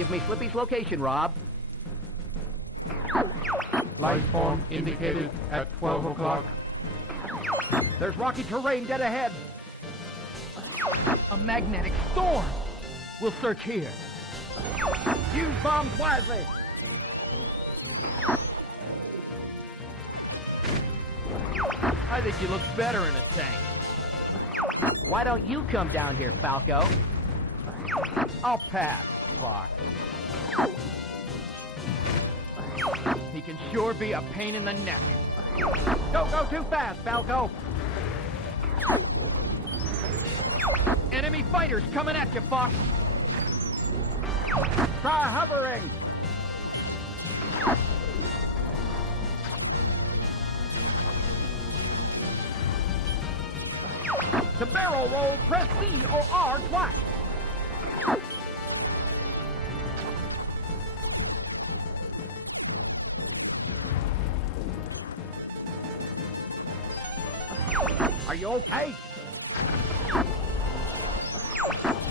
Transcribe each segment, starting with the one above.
Give me Slippy's location, Rob. Life form indicated at 12 o'clock. There's rocky terrain dead ahead. A magnetic storm. We'll search here. Use bombs wisely. I think you look better in a tank. Why don't you come down here, Falco? I'll pass, Fox. He can sure be a pain in the neck. Don't go too fast, Falco! Enemy fighters coming at you, Fox! Try hovering! To barrel roll, press C or R twice. Are you okay?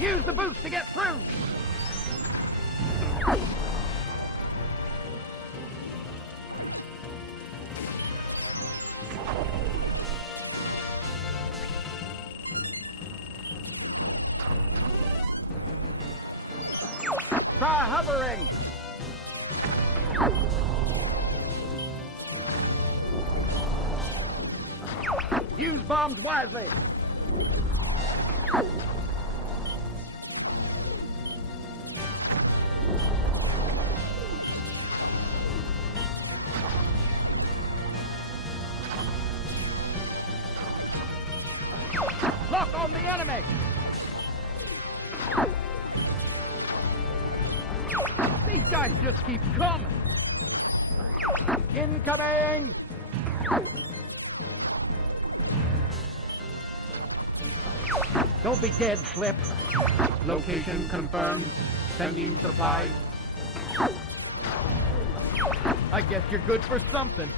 Use the boost to get through! Try hovering! Use bombs wisely! Lock on the enemy! These guys just keep coming! Incoming! Don't be dead, Slip. Location confirmed. Sending supplies. I guess you're good for something.